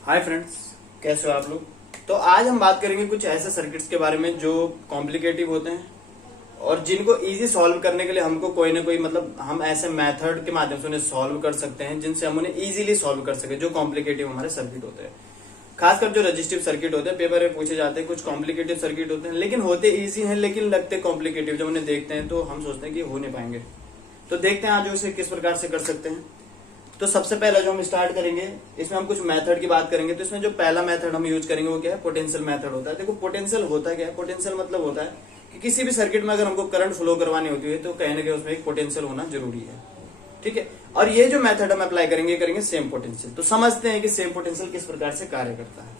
Hi friends, कैसे हो आप लोग। तो आज हम बात करेंगे कुछ ऐसे सर्किट्स के बारे में जो कॉम्प्लिकेटिव होते हैं और जिनको इजी सॉल्व करने के लिए हमको कोई ना कोई हम ऐसे मेथड के माध्यम से उन्हें सॉल्व कर सकते हैं जिनसे हम उन्हें इजीली सॉल्व कर सके, जो कॉम्प्लिकेटिव हमारे सर्किट होते हैं। खासकर जो रजिस्टिव सर्किट होते हैं, पेपर में पूछे जाते हैं, कुछ कॉम्प्लिकेटिव सर्किट होते हैं लेकिन होते इजी हैं लेकिन लगते कॉम्प्लिकेटिव। जब उन्हें देखते हैं तो हम सोचते हैं कि हो नहीं पाएंगे। तो देखते हैं आज उसे किस प्रकार से कर सकते हैं। तो सबसे पहला जो हम स्टार्ट करेंगे, इसमें हम कुछ मेथड की बात करेंगे। तो इसमें जो पहला मेथड हम यूज करेंगे वो क्या है, पोटेंशियल मेथड होता है। देखो पोटेंशियल होता क्या है, पोटेंशियल मतलब होता है कि किसी भी सर्किट में अगर हमको करंट फ्लो करवानी होती है तो कहीं ना कहीं उसमें एक पोटेंशियल होना जरूरी है। ठीक है, और ये जो मेथड हम अप्लाई करेंगे सेम पोटेंशियल। तो समझते हैं कि सेम पोटेंशियल किस प्रकार से कार्य करता है।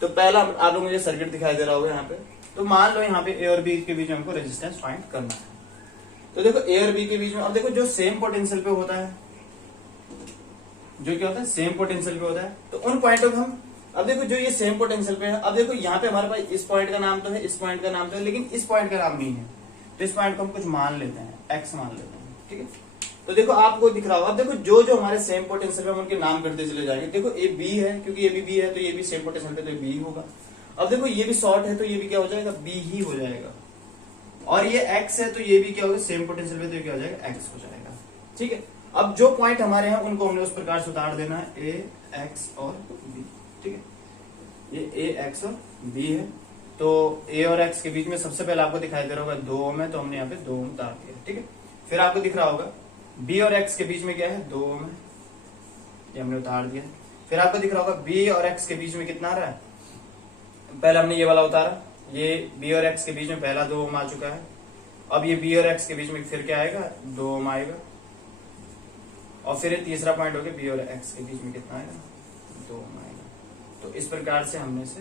तो पहला आप लोग मुझे सर्किट दिखाई दे रहा होगा यहाँ पे। तो मान लो यहाँ पे ए और बी के बीच में हमको रेजिस्टेंस फाइंड करना है। तो देखो ए और बी के बीच में, अब देखो जो सेम पोटेंशियल पे होता है, जो क्या होता है सेम पोटेंशियल पे होता है, तो उन पॉइंटों को हम, अब देखो जो ये सेम पोटेंशियल पे है, अब देखो यहाँ पे हमारे पास इस पॉइंट का नाम तो है, इस पॉइंट का नाम तो है, लेकिन इस पॉइंट का नाम नहीं है। तो इस पॉइंट को हम कुछ मान लेते हैं, एक्स मान लेते हैं। ठीक है, तो देखो आपको दिख रहा होगा। अब देखो जो जो हमारे सेम पोटेंशियल पे हम उनके नाम करते चले जाएंगे। देखो ए बी है, क्योंकि ये भी बी है तो ये भी सेम पोटेंशियल पे, तो बी होगा। अब देखो ये भी शॉर्ट है तो ये भी क्या हो जाएगा, बी ही हो जाएगा। और ये एक्स है तो ये भी क्या होगा, सेम पोटेंशियल पे, तो ये क्या हो जाएगा, एक्स हो जाएगा। ठीक है, अब जो पॉइंट हमारे हैं उनको हमने उस प्रकार से उतार देना है, ए एक्स और बी। ठीक है, ये ए एक्स और बी है। तो ए और एक्स के बीच में सबसे पहले आपको दिखाई दे रहा होगा 2 ओम है, तो हमने यहाँ पे 2 ओम उतार दिया। ठीक है, फिर आपको दिख रहा होगा बी और एक्स के बीच में क्या है, 2 ओम है, ये हमने उतार दिया। फिर आपको दिख रहा होगा बी और एक्स के बीच में कितना आ रहा है, पहले हमने ये वाला उतारा, ये बी और एक्स के बीच में पहला 2 ओम आ चुका है। अब ये बी और एक्स के बीच में फिर क्या आएगा, 2 ओम आएगा। और फिर ये तीसरा पॉइंट हो गया, बी और एक्स के बीच में कितना आएगा, 2 ओम आएगा। तो इस प्रकार से हमने से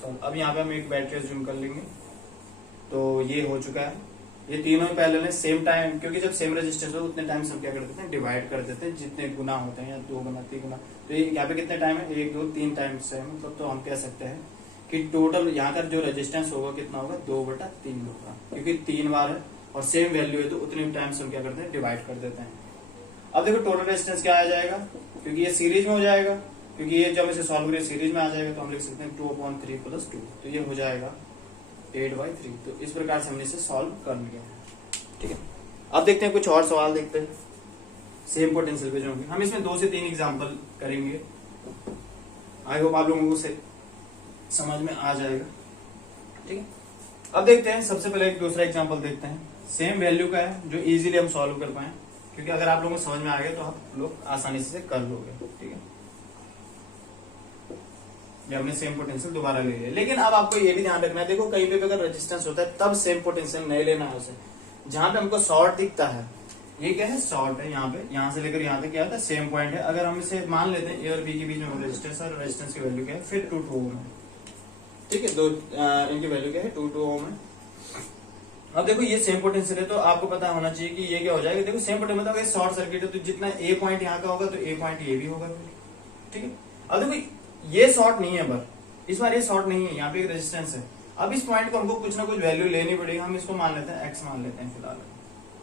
सॉल्व। अब यहाँ पे हम एक बैटरी जूम कर लेंगे। तो ये हो चुका है, ये तीनों पहले ने सेम टाइम, क्योंकि जब सेम रेजिस्टेंस हो उतने टाइम से हम क्या कर देते हैं, डिवाइड कर देते हैं, जितने गुना होते हैं, या 2 गुना 3 गुना। तो ये यहाँ पे कितने टाइम है, 1 2 3 टाइम से, मतलब तो हम कह सकते हैं कि टोटल यहाँ का जो रेजिस्टेंस होगा कितना होगा, 2/3 होगा, क्योंकि 3 बार है और सेम वैल्यू है तो उतने टाइम से हम क्या करते हैं, डिवाइड कर देते हैं। अब देखो टोटल रेजिस्टेंस क्या आ जाएगा, क्योंकि ये सीरीज में हो जाएगा, क्योंकि ये जब इसे सॉल्व करें सीरीज में आ जाएगा, तो हम लिख सकते हैं 2/3 + 2, तो ये हो जाएगा 8/3। तो इस प्रकार से हमने इसे सॉल्व कर लिया है। ठीक है, अब देखते हैं कुछ और सवाल देखते हैं सेम पोटेंशियल पे जो होंगे। हम इसमें 2 से 3 एग्जाम्पल करेंगे। आई होप आप लोगों को से समझ में आ जाएगा। ठीक है, अब देखते हैं सबसे पहले एक दूसरा एग्जाम्पल देखते हैं, सेम वैल्यू का है, जो इजीली हम सॉल्व कर पाए, क्योंकि अगर आप लोगों को समझ में आ गया तो आप लोग आसानी से कर लोगे। ठीक है, ये हमने सेम पोटेंशियल दोबारा ले लिया, लेकिन अब आपको ये भी ध्यान रखना है, देखो कहीं पे अगर रेजिस्टेंस होता है तब सेम पोटेंशियल नहीं लेना है उसे। जहां पे हमको शॉर्ट दिखता है, ये क्या है, शॉर्ट है, यहाँ पे, यहाँ से लेकर यहाँ तक क्या होता है, सेम पॉइंट है। अगर हम इसे मान लेते हैं ए और बी के बीच में रेजिस्टेंस, और रेजिस्टेंस की वैल्यू क्या है, फिर 2 ओम है। ठीक है, इनकी वैल्यू क्या है, 2 ओम है। अब देखो ये सेम पोटेंशियल है, तो आपको पता होना चाहिए कि ये क्या हो जाएगा। देखो सेम पोटेंशियल मतलब शॉर्ट सर्किट है, तो जितना ए पॉइंट यहाँ का होगा तो ए पॉइंट ये भी होगा। ठीक है, अब देखो ये शॉर्ट नहीं है, पर इस बार ये शॉर्ट नहीं है, यहाँ पे एक रेजिस्टेंस है। अब इस पॉइंट को हमको कुछ ना कुछ वैल्यू लेनी पड़ेगी, हम इसको मान लेते हैं एक्स मान लेते हैं फिलहाल।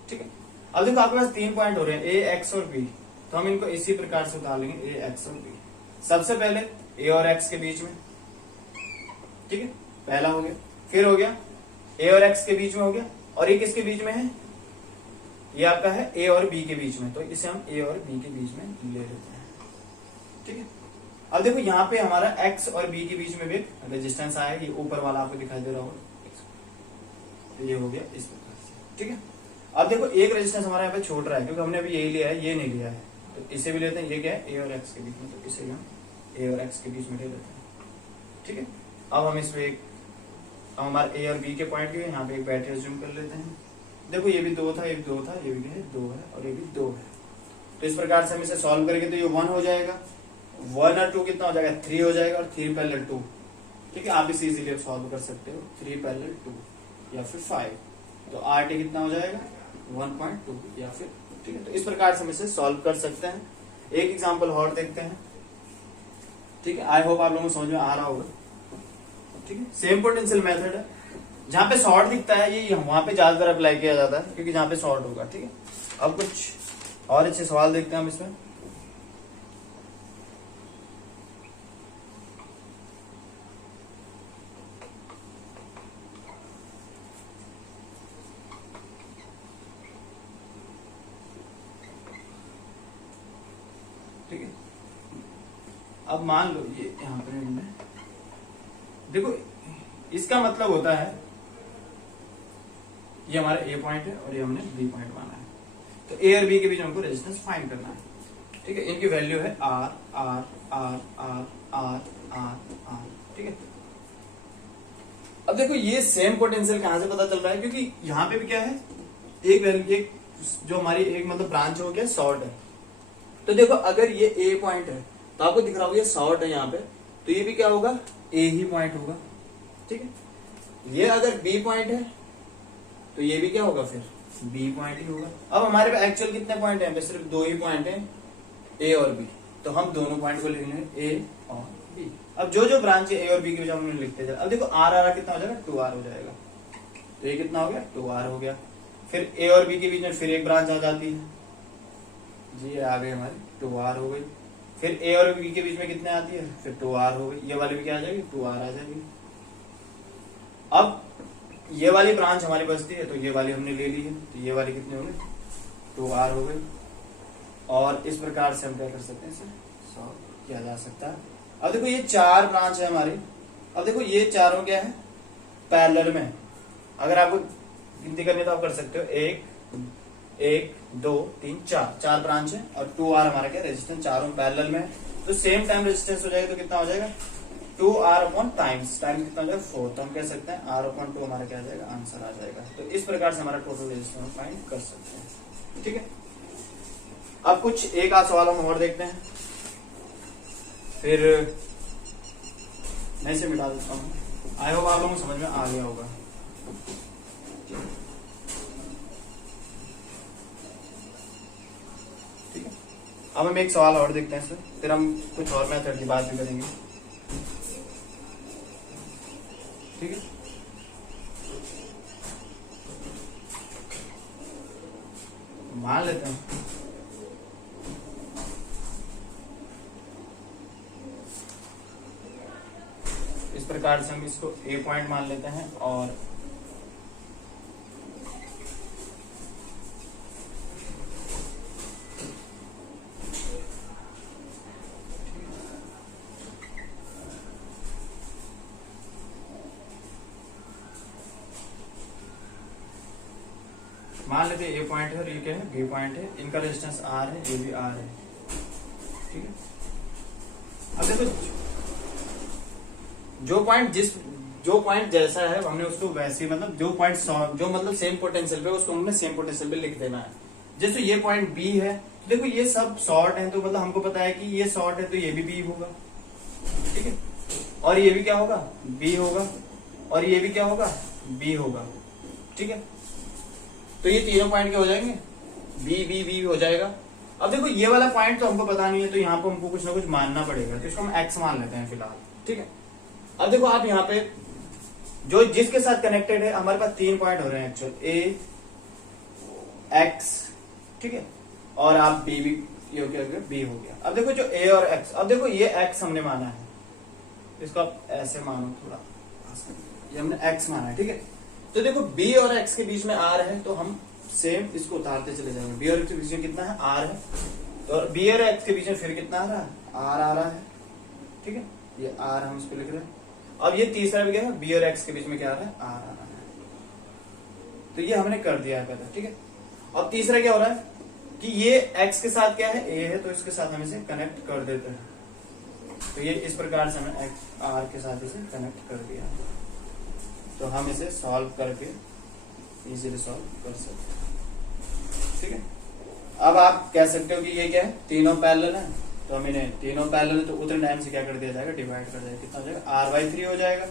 ठीक है, अब देखो आपके पास 3 पॉइंट हो रहे हैं, ए एक्स और बी, तो हम इनको इसी प्रकार से उतार लेंगे, ए एक्स और बी। सबसे पहले ए और एक्स के बीच में, ठीक है, पहला हो गया। फिर हो गया ए और एक्स के बीच में हो गया, और ये किसके बीच में है, ये आपका है ए और बी के बीच में, तो इसे हम ए और बी के बीच में ले लेते हैं। ठीक है, अब देखो यहाँ पे हमारा एक्स और बी के बीच में भी रेजिस्टेंस आया, ये ऊपर वाला आपको दिखाई दे रहा होगा, ये हो गया इस प्रकार से। ठीक है, अब देखो एक रेजिस्टेंस हमारा यहाँ पे छोड़ रहा है, क्योंकि हमने अभी यही लिया है, ये नहीं लिया है, तो इसे भी लेते हैं। ये क्या है, ए और एक्स के बीच में, तो इसे हम ए और एक्स के बीच में ले लेते हैं। ठीक है, अब हम इसमें एक हमारे ए और बी के पॉइंट के यहाँ पे एक बैटरी जूम कर लेते हैं। देखो ये भी 2 था, ये भी 2 था, ये भी 2 है, और ये भी 2 है। तो इस प्रकार से हम इसे सॉल्व करेंगे, तो ये 1 हो जाएगा, 1 और 2 कितना हो जाएगा, 3 हो जाएगा, और 3 पैरेलल 2। ठीक है, आप इसे इजीली सॉल्व कर सकते हो, 3 पैरेलल 2 या फिर 5, तो RT कितना हो जाएगा, 1.2 या फिर। ठीक है, तो इस प्रकार से हम इसे सॉल्व कर सकते हैं। एक एग्जाम्पल और देखते हैं। ठीक है, आई होप आप लोगों को समझ में आ रहा होगा। ठीक है, सेम पोटेंशियल मेथड है, जहां पे शॉर्ट दिखता है ये वहां पे ज्यादातर अप्लाई किया जाता है, क्योंकि जहां पे शॉर्ट होगा। ठीक है, अब कुछ और अच्छे सवाल देखते हैं हम इसमें। अब मान लो ये यहाँ पर हमने देखो, इसका मतलब होता है ये हमारा ए पॉइंट है और ये हमने बी पॉइंट माना है, तो ए और बी के बीच हमको रेजिस्टेंस फाइंड करना है। ठीक है, इनकी वैल्यू है R R R R R R R. ठीक है, अब देखो ये सेम पोटेंशियल कहां से पता चल रहा है, क्योंकि यहाँ पे भी क्या है, एक वैल्यू, एक जो हमारी एक मतलब ब्रांच हो गया शॉर्ट है। तो देखो अगर ये ए पॉइंट है तो आपको दिख रहा होगा ये शॉर्ट है यहाँ पे, तो ये भी क्या होगा, ए ही पॉइंट होगा। ठीक है, ये अगर बी पॉइंट है तो ये भी क्या होगा, फिर बी पॉइंट ही होगा। अब हमारे पास एक्चुअल कितने पॉइंट हैं, सिर्फ दो ही पॉइंट हैं, ए और बी, तो हम दोनों पॉइंट को लिख लेंगे ए और बी। अब जो जो ब्रांच है ए और बी की वजह हम लिखते जाए। अब देखो आर आर कितना हो जाएगा, 2r हो जाएगा, तो ये कितना हो गया, 2r हो गया। फिर ए और बी के बीच में फिर एक ब्रांच आ जाती है जी, आ गई हमारी 2r हो गई। फिर ए और बी के बीच में कितने आती है, फिर 2r हो गई, ये वाली भी क्या आ जाएगी, 2r आ जाएगी। अब ये वाली ब्रांच हमारी बचती है, तो ये वाली हमने ले ली है, तो ये वाली कितनी हो गई, 2r हो गई। और इस प्रकार से हम क्या कर सकते हैं, इसे सॉल्व किया जा सकता है। अब देखो ये चार ब्रांच है हमारी, अब देखो ये चारों क्या है, पैरेलल में। अगर आपको गिनती करनी तो आप कर सकते हो, 1 2 3 4, चार ब्रांच है और 2r हमारा क्या रेजिस्टेंस, चारों पैरेलल में, तो सेम टाइम रेजिस्टेंस हो जाएगा, तो कितना हो जाएगा, 2r अपॉन टाइम्स कितना हो जाएगा 4, तो हम कह सकते हैं r अपॉन 2 हमारा क्या आ जाएगा, आंसर आ जाएगा। तो इस प्रकार से हमारा टोटल रेजिस्टेंस फाइंड कर सकते हैं। ठीक है, अब कुछ एक आध सवाल हम और देखते हैं, फिर मैं इसे मिटा देता हूँ। आई होप आप लोगों को समझ में आ गया होगा। ठीक है, अब हम एक सवाल और देखते हैं सर, फिर हम कुछ और मेथड की बात भी करेंगे। ठीक है, मान लेते हैं इस प्रकार से हम इसको ए पॉइंट मान लेते हैं, और मान लेते हैं ए पॉइंट है और ये क्या है, बी पॉइंट है, इनका रेजिस्टेंस आर है, ये भी आर है। ठीक है, अब देखो जो पॉइंट जैसा है हमने उसको वैसे मतलब जो पॉइंट जो मतलब सेम पोटेंशियल पे उसको हमने सेम पोटेंशियल पे लिख देना है। जैसे ये पॉइंट बी है, तो देखो ये सब शॉर्ट है, तो मतलब हमको पता है कि ये शॉर्ट है, तो ये भी बी होगा। ठीक है, और ये भी क्या होगा, बी होगा, और ये भी क्या होगा, बी होगा। ठीक है, तो ये तीनों पॉइंट क्या हो जाएंगे, बी बी बी हो जाएगा। अब देखो ये वाला पॉइंट तो हमको पता नहीं है, तो यहाँ पे हमको कुछ ना कुछ मानना पड़ेगा, तो इसको हम एक्स मान लेते हैं फिलहाल। ठीक है, अब देखो आप यहाँ पे जो जिसके साथ कनेक्टेड है, हमारे पास तीन पॉइंट हो रहे हैं एक्चुअल, ए एक्स, ठीक है, और आप बी भी, ये हो गया बी हो गया। अब देखो जो ए और एक्स, अब देखो ये एक्स हमने माना है, इसको आप ऐसे मानो थोड़ा, ये हमने एक्स माना है। ठीक है, तो देखो बी और एक्स के बीच में आर है, तो हम सेम इसको उतारते चले जाएंगे। बी और एक्स के बीच में कितना है, आर है, और बी और एक्स के बीच में फिर कितना आ रहा है, आर आ रहा है। ठीक है, ये आर हम इसको लिख रहे हैं। अब ये तीसरा भी क्या है, बी और एक्स के बीच में क्या आ रहा है, आर आ रहा है, तो ये हमने कर दिया है पहले। ठीक है, अब तीसरा क्या हो रहा है कि ये एक्स के साथ क्या है, ए है, तो इसके साथ हम इसे कनेक्ट कर देते हैं, तो ये इस प्रकार से हमने एक्स आर के साथ इसे कनेक्ट कर दिया, तो हम इसे सॉल्व करके इजीली सॉल्व कर सकते हैं। ठीक है, अब आप कह सकते हो कि ये क्या है, तीनों पैरेलल है, तो हम इन्हें तीनों पैरेलल, तो उतने टाइम से क्या कर दिया जाएगा, डिवाइड कर जाएगा, कितना हो जाएगा, r/3 हो जाएगा,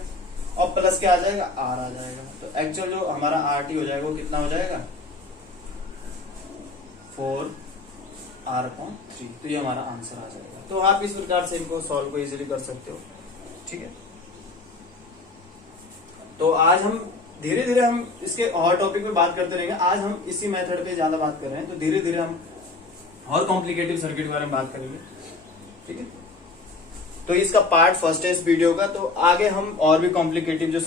और प्लस क्या आ जाएगा, r आ जाएगा, तो एक्चुअल जो हमारा RT हो जाएगा वो कितना हो जाएगा, 4r/3, तो ये हमारा आंसर आ जाएगा। तो आप इस प्रकार से इनको सॉल्व को इजीली कर सकते हो। ठीक है, तो आज हम धीरे धीरे हम इसके और टॉपिक पे बात करते रहेंगे। आज हम इसी मेथड पे ज्यादा बात कर रहे हैं, तो धीरे धीरे हम और कॉम्प्लिकेटिव सर्किट के बारे में बात करेंगे। ठीक है, तो इसका पार्ट फर्स्ट है इस वीडियो का, तो आगे हम और भी कॉम्प्लिकेटिव जो